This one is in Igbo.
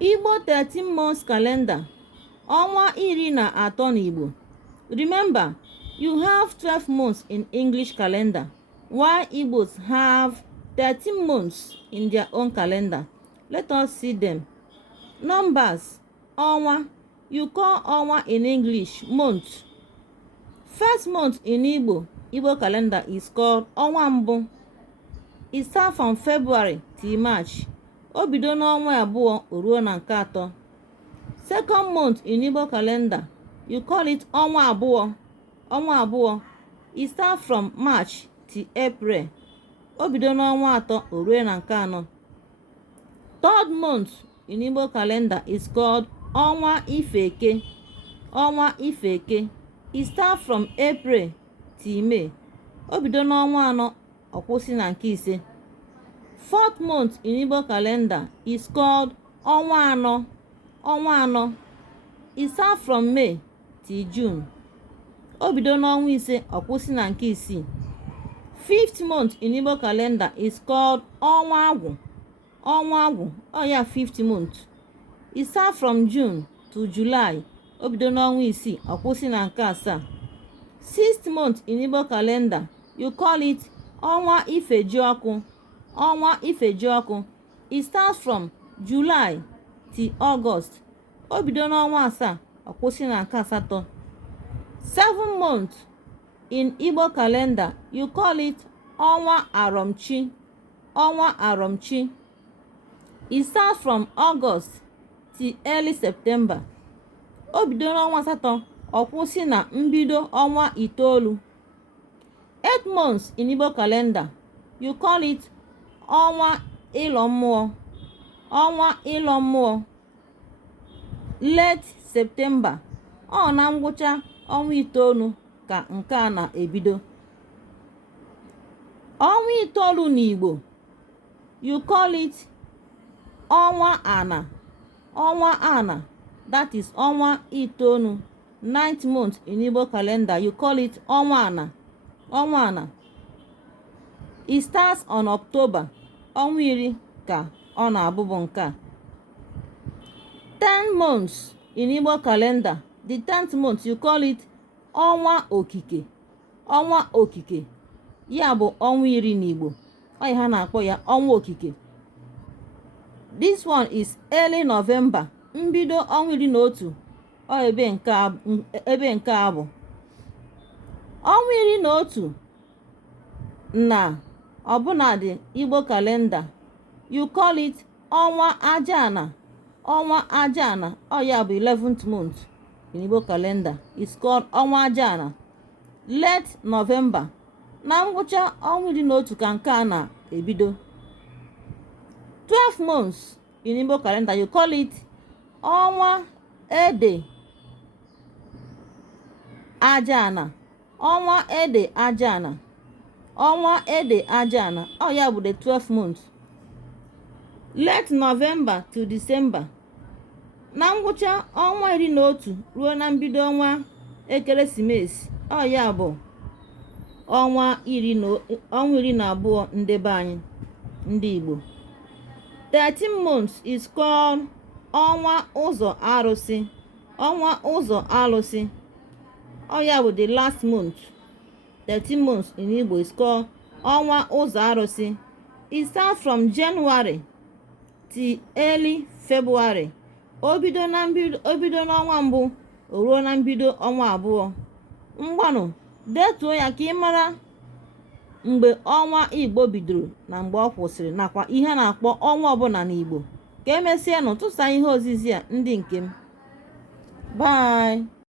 Igbo 13 months calendar. Ọnwa iri na atọ n'Igbo. Remember, you have 12 months in English calendar, while Igbos have 13 months in their own calendar. Let us see them. Numbers. Ọnwa. You call ọnwa in English month. First month in Igbo calendar is called ọnwa mbụ. It starts from February till March. O bido n'ọnwa abụọ o ruo na nke atọ. Second month in Igbo calendar, you call it ọnwa abụọ. Ọnwa abụọ. It starts from March till April. O bido n'ọnwa atọ o ruo na nke anọ. Third month in Igbo calendar is called ọnwa Ifeke. Ọnwa Ifeke. It starts from April till May. O bido n'ọnwa anọ ọ kwụsị na nke ise. Fourth month in Igbo calendar is called ọnwa anọ. Ọnwa anọ. It starts from May till June. O bido n'ọnwa ise ọ kwụsị na nke isii. Fifth month in Igbo calendar is called ọnwa agwụ. Ọnwa agwụ. Ya fifth month. It starts from June to July. O bido n'ọnwa isii ọ kwụsị na nke asaa. Sixth month in Igbo calendar, you call it ọnwa Ifejiọkụ. Ọnwa Ifejiọkụ. It starts from July till August. O bido n'ọnwa asaa ọ kwụsị na nke asatọ. 7 months in Igbo calendar, you call it ọnwa Arọmchi. Ọnwa Arọmchi. It starts from August till early September. O bido n'ọnwa asatọ ọ kwụsị na mbido ọnwa itoolu. 8 months in Igbo calendar, you call it ọnwa ịlọ mmụọ. Ọnwa ịlọ mmụọ. Late September. Ọ na ngwụcha ọnwa itoolu ka nke a na-ebido. Ọnwa itoolu n'Igbo, you call it ọnwa ana. Ọnwa ana. That is ọnwa itoolu. 9th month in Igbo calendar, you call it ọnwa ana. Ọnwa ana. It starts on October. Ọnwa iri ka ọ na-abụbụ nke a. 10 months in Igbo calendar. The 10th month, you call it ọnwa okike. Ọnwa okike. Ya bụ ọnwa iri n'Igbo. Ọ ha na-akpọ ya ọnwa okike. This one is early November. Mbido ọnwa iri na otu. Ebe nke a bụ ọnwa iri na otu na ọbụnadị Igbo calendar, you call it ọnwa Ajaana. Ọnwa Ajaana. Ya bụ 11th month in Igbo calendar. It's called ọnwa Ajaana. Late November. Na ngwụcha ọnwa iri na otu ka nke a na-ebido. 12 months in Igbo calendar, you call it ọnwa Ede Ajaana. Ọnwa Ede Ajaana. Ọnwa Ede Ajaana. Ya bụ the 12th month. Late November to December. Na ngwụcha ọnwa iri na otu ruo na mbido ọnwa ekeresimesi. Ya bụ ọnwa iri na abụọ ndebe anyị ndị Igbo. 13 months is called ọnwa ụzọ arụsị. Ọnwa ụzọ arụsị. Ya bụ the last month. 13 months in Igbo is called ọnwa ụzọ arụsị. It starts from January till early February. O bido n'ọnwa mbụ o ruo na mbido ọnwa abụọ. Ngwanụ detuo ya ka ị mara mgbe ọnwa Igbo bidoro na mgbe ọ kwụsịrị, nakwa ihe a na-akpọ ọnwa ọbụla n'Igbo. Ka emesịa nụ tụsa ihe ozizi a ndị nke m. Bye.